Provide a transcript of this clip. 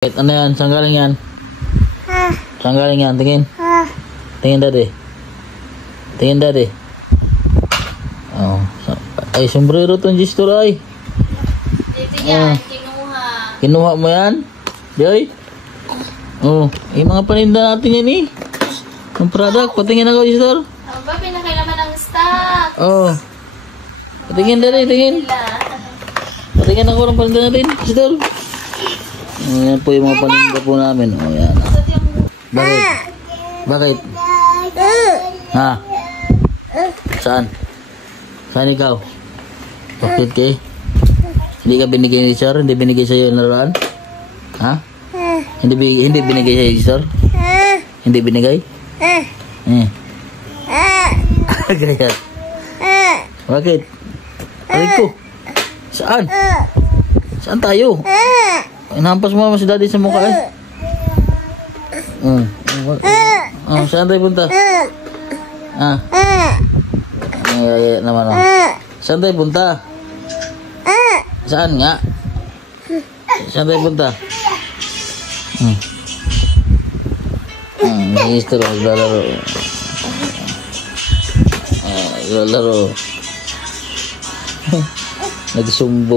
Ano yan? Saan galing yan? Saan galing yan? Tingin. Tingin daddy. Tingin daddy. Oh. Ay, sombrero tong Gistor ay. Dito yan, kinuha. Kinuha mo yan? Joy? Oh, yung mga paninda natin yan eh. Ang product, patingin ako Gistor. Ang ba, pinakailaman ng stock. Oh. Patingin daddy, tingin. Patingin ako ng paninda natin, Gistor. Ayan po yung mga paninda po namin. O, yan. Bakit? Bakit? Ha? Saan? Saan ikaw? Bakit kay? Hindi ka binigay ni Sir? Hindi binigay sa'yo yung laruan? Ha? Hindi binigay sa'yo, Sir? Hindi binigay? Gayat. Bakit? Aray ko. Saan? Saan tayo? Inampas mo si daddy sa mukha eh. Saan tayo punta? Ay, naman oh. Saan tayo punta? Saan nga? Saan tayo punta? Minister maglalaro. Maglalaro. Nagsumbo.